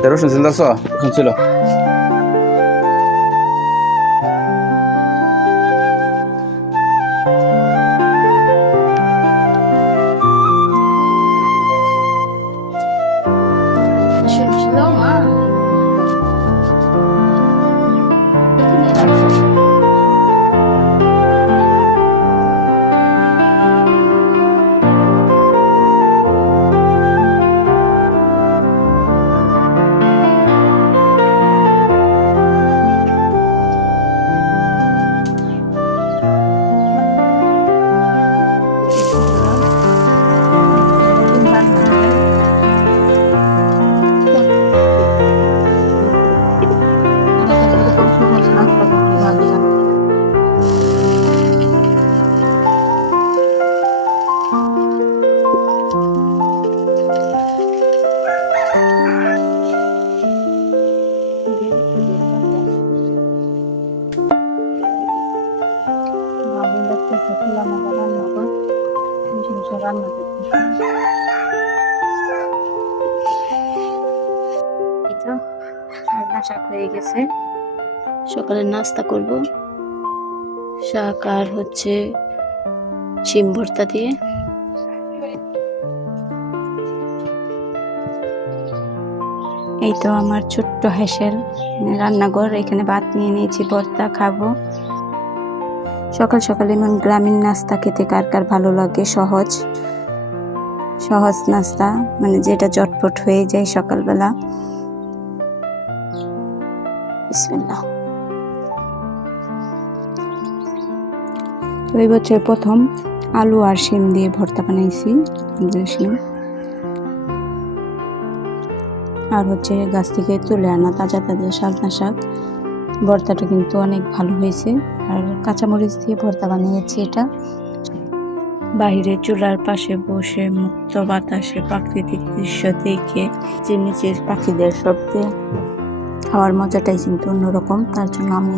হাতে রসুন ছিল রসুন ছিল শাক হয়ে গেছে। সকালে নাস্তা করব শাক আর হচ্ছে শিম ভর্তা দিয়ে। এই তো আমার ছোট্ট হেসেল রান্নাঘর, এখানে ভাত নিয়ে নিয়েছি, ভর্তা খাবো। সকাল সকাল এমন গ্রামীণ নাস্তা খেতে কার কার ভালো লাগে? সহজ সহজ নাস্তা, মানে যেটা চটপট হয়ে যায় সকালবেলা। বিসমিল্লাহ। তো এই বছর প্রথম আলু আর শিম দিয়ে ভর্তা বানাইছি। শিম আর হচ্ছে গাছ থেকে তুলে আনা তাজা তাজা সাজনা শাক। ভর্তাটা কিন্তু অনেক ভালো হয়েছে। আর কাঁচামরিচ দিয়ে ভর্তা বানিয়েছি এটা। বাহিরে চুলার পাশে বসে মুক্ত বাতাসে প্রাকৃতিক দৃশ্য দেখে চিমিচির পাখিদের শব্দে খাওয়ার মজাটাই কিন্তু অন্যরকম। তার জন্য আমি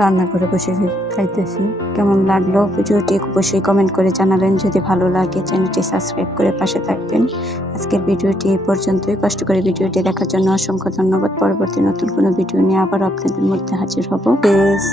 রান্না করে বসে খাইতেছি। কেমন লাগলো ভিডিওটি অবশ্যই কমেন্ট করে জানাবেন। যদি ভালো লাগে চ্যানেলটি সাবস্ক্রাইব করে পাশে থাকবেন। আজকের ভিডিওটি এই পর্যন্তই। কষ্ট করে ভিডিওটি দেখার জন্য অসংখ্য ধন্যবাদ। পরবর্তী নতুন কোনো ভিডিও নিয়ে আবার আপনাদের মধ্যে হাজির হব। প্লিজ।